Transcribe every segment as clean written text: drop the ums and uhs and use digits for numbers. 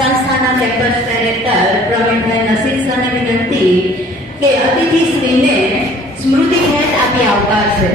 સંસ્થાના campus director Pravinbhai Nasir સરને વિનંતી કે અતિથિશ્રીને સ્મૃતિ ભેટ આપી આવકારશે.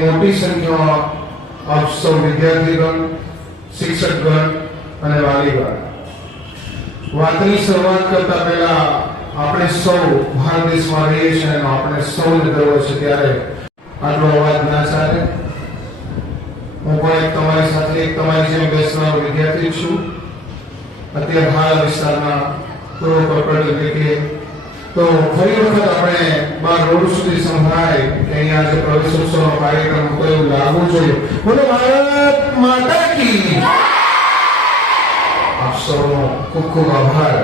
મોટી સંખ્યામાં આપ સૌ વિદ્યાર્થીગણ, શિક્ષકગણ અને વાલીગણ. વાતની શરૂઆત કરતા પહેલા આપણે સૌ ભારત દેશમાં રહીએ છીએ અને આપણે સૌને ગર્વ છે, ત્યારે આટલો અવાજ ના ચાલે. હું પણ તમારી સાથે તમારી જેમ બેસનાર વિદ્યાર્થી છું. અત્યારે હાલ વિસ્તારના પૂર્વ કોર્પોરેટર તરીકે તો ફરી વખત આપણે 12 રોડ સુધી સંભળાય કે અહીંયા જે પ્રવેશોત્સવનો કાર્યક્રમ હતો એવું લાગવું જોઈએ. બોલો ભારત માતા કી. આપ સૌનો ખૂબ ખૂબ આભાર.